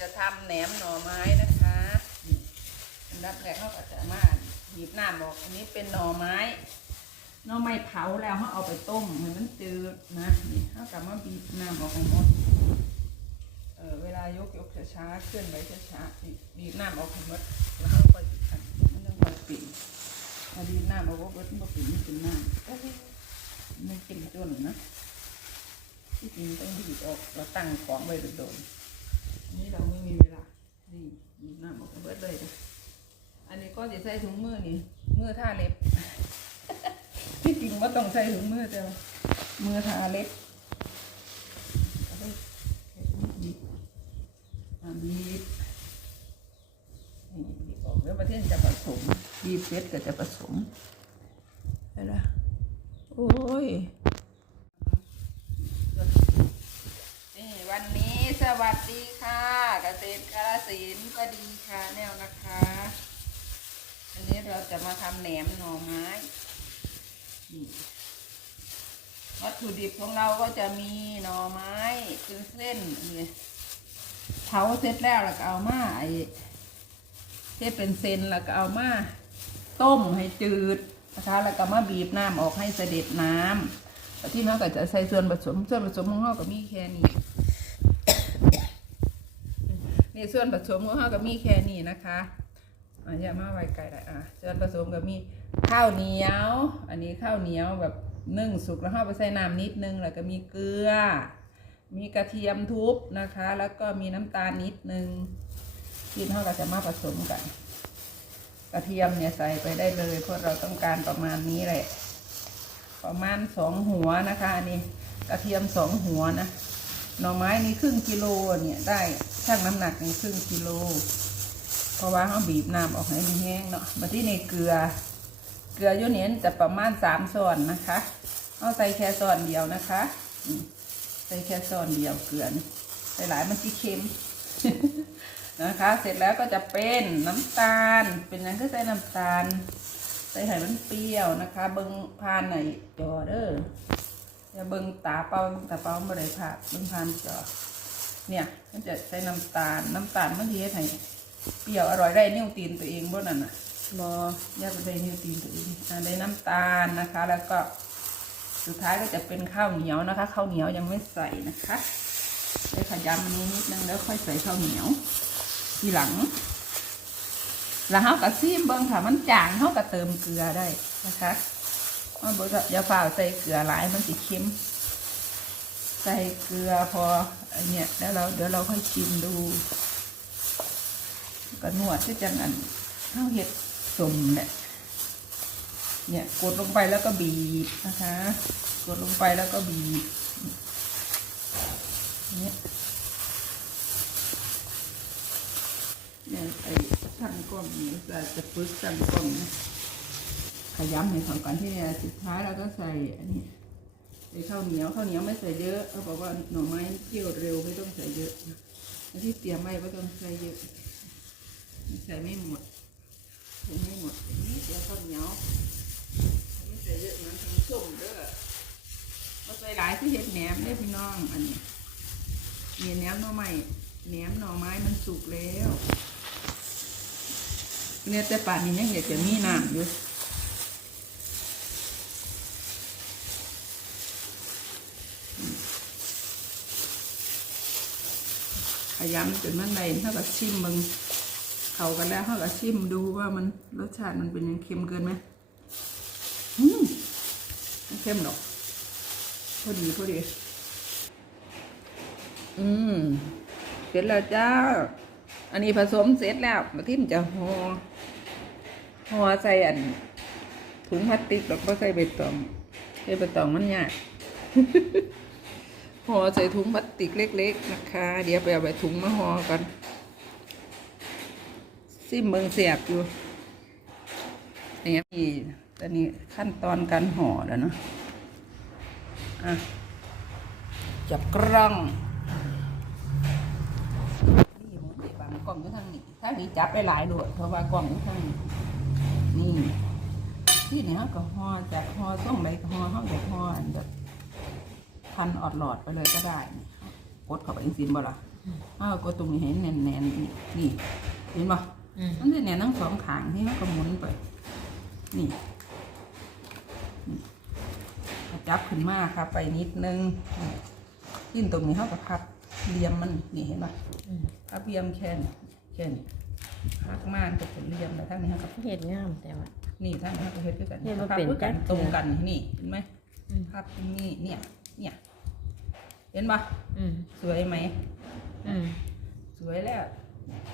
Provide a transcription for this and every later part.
จะทำแหนมหน่อไม้นะคะอันดับแรกเขาก็จะมาหยิบหน้ำออกอันนี้เป็นหน่อไม้หน่อไม้เผาแล้วเขาเอาไปต้มให้มันจืดนะนี่เขากลับมาบีบหน้ำออกให้หมดเออเวลายกยกช้าๆเคลื่อนไหวช้าๆนี่บีบน้ำออกให้หมดแล้วเขาก็อันมันต้องคอยปิ่นมาบีบน้ำออกว่าเบิดมันก็ปิ่นมันเป็นน้ำโอ้ยมันเป็นจนนะที่จริงต้องบีบออกเราตั้งของไว้โดนๆ นนี้เราไม่มีเวลา นี่บีบน้ำออกมาเบิดเลยนะอันนี้ก็จะใส่ถุงมือนี่มือท่าเล็บ ที่จริงว่าต้องใส่ถุงมือแต่ว่ามือทาเล็บเอาไปบีบอ่าบีบนี่บีบออกแล้วประเทศจะผสมบีบเสร็จก็จะผสมอะไรโอ้ย นี่วันนี้ สวัสดีค่ะเกษตรกาลสินธุ์ก็ดีค่ะแนวนะคะวันนี้เราจะมาทำแหนมหน่อไม้นี่วัตถุดิบของเราก็จะมีหน่อไม้เป็นเส้นนี่เผาเสร็จแล้วแล้วก็เอามาไอ้เทเป็นเซนแล้วก็เอามาต้มให้จืดนะคะแล้วก็มาบีบน้ำออกให้เสด็จน้ำที่น้องก็จะใส่ส่วนผสมส่วนผสมของเราก็มีแค่นี้ นี่ส่วนผสมของเราก็มีแค่นี้นะคะอะอย่ามาไว้ไกลเลยอะส่วนผสมก็มีข้าวเหนียว อันนี้ข้าวเหนียวแบบนึ่งสุกแล้วเราไปใส่น้ำนิดนึงแล้วก็มีเกลือ มีกระเทียมทุบนะคะ แล้วก็มีน้ำตาลนิดนึงที่เราก็จะมาผสมกัน กระเทียมเนี่ยใส่ไปได้เลยเพราะเราต้องการประมาณนี้แหละประมาณสองหัวนะคะอันนี้กระเทียมสองหัวนะหน่อไม้นี่ครึ่งกิโลเนี่ยได้ ชั่งน้ำหนักนี่ครึ่งกิโล เพราะว่าเขาบีบน้ำออกให้มันแห้งเนาะมาที่ในเกลือ เกลืออยูเนียนจะประมาณสามช้อนนะคะเอาใส่แค่ช้อนเดียวนะคะใส่แค่ช้อนเดียวเกลือนี่ใส่หลายมันจะเค็มนะคะ เสร็จแล้วก็จะเป็นน้ำตาล เป็นนั้นก็ใส่น้ำตาล ใส่ไข่มันเปรี้ยวนะคะ เบิ้งพานหน่อยจอเด้ออย่าเบิ้งตาเป้าเบิ่งตาเป้าไม่ได้ผ่าเบิ้งพานจอ เนี่ยมันจะใส่น้ำตาลน้ำตาลมันทีให้เปรี้ยวอร่อยได้นิ้วตีนตัวเองบ่นั่นน่ะรอยากไปได้นิ้วตีนตัวเองอ่าได้น้ำตาลนะคะ แล้วก็สุดท้ายก็จะเป็นข้าวเหนียวนะคะ ข้าวเหนียวยังไม่ใส่นะคะได้ขยำอันนี้นิดนึงแล้วค่อยใส่ข้าวเหนียว ทีหลัง แล้วเขาก็ซีมเบิ้งค่ะมันจางเขาก็เติมเกลือได้นะคะมันบอกว่าอย่าฝ่าใส่เกลือหลายมันจะเค็ม ใส่เกลือพอไอเนี่ยแล้วเราเดี๋ยวเราค่อยชิมดูก็นวดที่จังอันข้าวเห็ดสมเนี่ยเนี่ยกดลงไปแล้วก็บีบนะคะ กดลงไปแล้วก็บีบเนี่ยเนี่ยไอ้ช่างกล้องนี่จะจะฝึกช่างกล้องนะขยำให้ของก่อนที่เนี่ยสุดท้ายเราก็ใส่อันนี้ ส่ข้าวเหนียวข้าวเหนียวไม่ใส่เยอะเขาบอกว่าหน่อไม้เคี่ยวเร็วไม่ต้องใส่เยอะอันที่เตรียมไว้ไม่ต้องใส่เยอะใส่ไม่หมดใส่ไม่หมดนนี้เดี๋ยวข้าวเหนียวไม่ใส่เยอะมันทั้งส้มเด้อมาใส่หลายที่เห็ดแหนมเด้พี่น้องอันนี้มีแหนมหน่อไม้แหนมหน่อไม้มันสุกแล้วเนี่ยแต่ป่านนี้ยังอยากจะมีน้ำอยู่ ยายามจนมันได้เท่ากับชิมมึงเขากันแล้วเท่ากับชิมดูว่ามันรสชาติมันเป็นยังเค็มเกินไหมอืมไม่เค็มหรอกพอดีพอดี อืมเสร็จแล้วจ้า อันนี้ผสมเสร็จแล้วมาที่มจะหอ่อห่อใส่อันถุงพลาสติกแล้วก็ใส่ใบตองใส่ใบตองมันยาก ห่อใส่ถุงพลาสติกเล็ก ๆ นะคะ เดี๋ยวไปเอาใบถุงมาห่อกันซิมเบิงเสียบอยู่นี่ตอนนี้ขั้นตอนการห่อแล้วเนาะอะจับกล้องนี่ผมสิบังกล่องอยู่ทางนี้ทางนี้จับไปหลายโดดเพราะว่ากล่องอยู่ทางนี้นี่ที่นี่เขาก็ห่อจากห่อส่งใบก็ห่อห้องจากห่ออันแบบ พันออดหลอดไปเลยก็ได้นี่กดเข้าไปจริงๆบ่ล่ะอ้าวก็ตรงนี้เห็นแน่นๆนี่นี่เห็นบ่อืมมันจะแน่นทั้งสองขางที่มันก็หมุนไป นี่นี่จับขึ้นมาครับไปนิดนึงนี่ทิ้นตรงนี้เขาก็พับเหลี่ยมมันนี่เห็นป่ะอืมพับเหลี่ยมแค่นี้แค่นี้พักม่านก็เป็นเหลี่ยมแต่ทั้งนี้เขาก็เห็ดงามแต่ว่านี่ทั้งนี้เขาก็เฮ็ดด้วยกันเฮ็ดมาพับเป็นด้วยกันจักรตรงกันนี่เห็นไหมอืมพับตรงนี้เนี่ย เนี่ย เห็นป่ะอืมสวยไหมอืมสวยแล้ว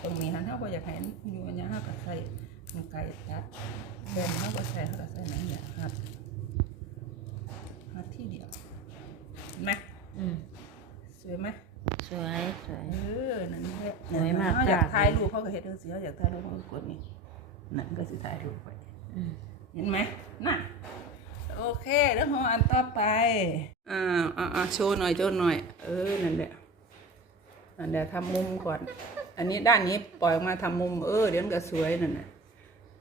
ตรงนี้ฮันเท่าก็อยากให้อยู่อันนี้เท่ากับใส่มันไก่ตัดแบนเท่าก็ใส่เท่ากับใส่นั่นแหละครับฮัดที่เดียวเห็นไหมอืมสวยไหมสวยสวย เออนั่นแหละสวยมากเขาอยากจ้ะถ่ายรูปเขาก็เห็นเรื่องเสียอยากถ่ายรูปเขาก็กดนี่นั่นก็สิถ่ายรูปไปอืมเห็นไหมน่ะ โอเคแล้วพออันต่อไปอ่าอ่าอ่าโชว์หน่อยโชว์หน่อย เออนั่นแหละนั่นแหละทำมุมก่อน อันนี้ด้านนี้ปล่อยออกมาทำมุม เออเดี๋ยวมันก็สวยนั่นน่ะ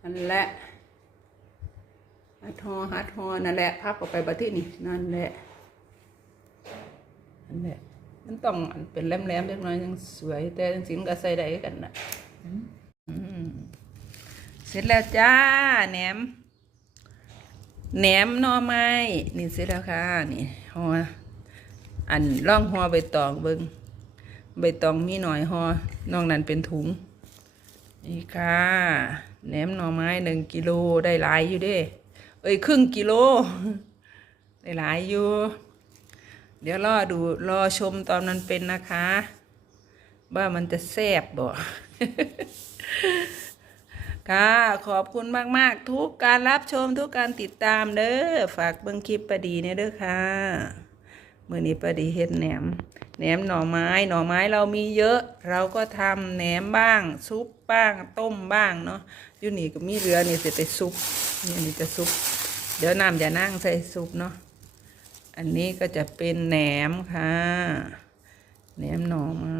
นั่นแหละฮัดฮอฮัดฮอนั่นแหละพับออกไปบัดที่นี่นั่นแหละนั่นแหละมันต้องเป็นแหลมๆเล็กน้อยยังสวย แต่จริงๆก็ใส่ได้กันน่ะเสร็จแล้วจ้าแหนม แหนมหน่อไม้ นี่เสร็จแล้วค่ะ นี่ห่ออันร่องห่อใบตองเบิงใบตองมีหน่อยห่อนอกนั้นเป็นถุง นี่ค่ะแหนมหน่อไม้หนึ่งกิโลได้หลายอยู่เด้ เอ้ยครึ่งกิโล ได้หลายอยู่ เดี๋ยวรอดูรอชมตอนมันเป็นนะคะ ว่ามันจะแซ่บบ่ ค่ะ ขอบคุณมาก ๆ ทุกการรับชมทุกการติดตามเด้อฝากเบิ่งคลิปประดีเนี่ยเด้อค่ะมื่อนี้ประดีเฮ็ดแหนมแหนมหน่อไม้หน่อไม้เรามีเยอะ เราก็ทำแหนมบ้าง ซุปบ้างต้มบ้างเนาะอยู่นี่ก็มีเรือนี่จะไปซุปนี่นนี้จะซุป เดี๋ยวน้ำจะนั่งใส่ซุปเนาะอันนี้ก็จะเป็นแหนมค่ะแหนมหน่อไม้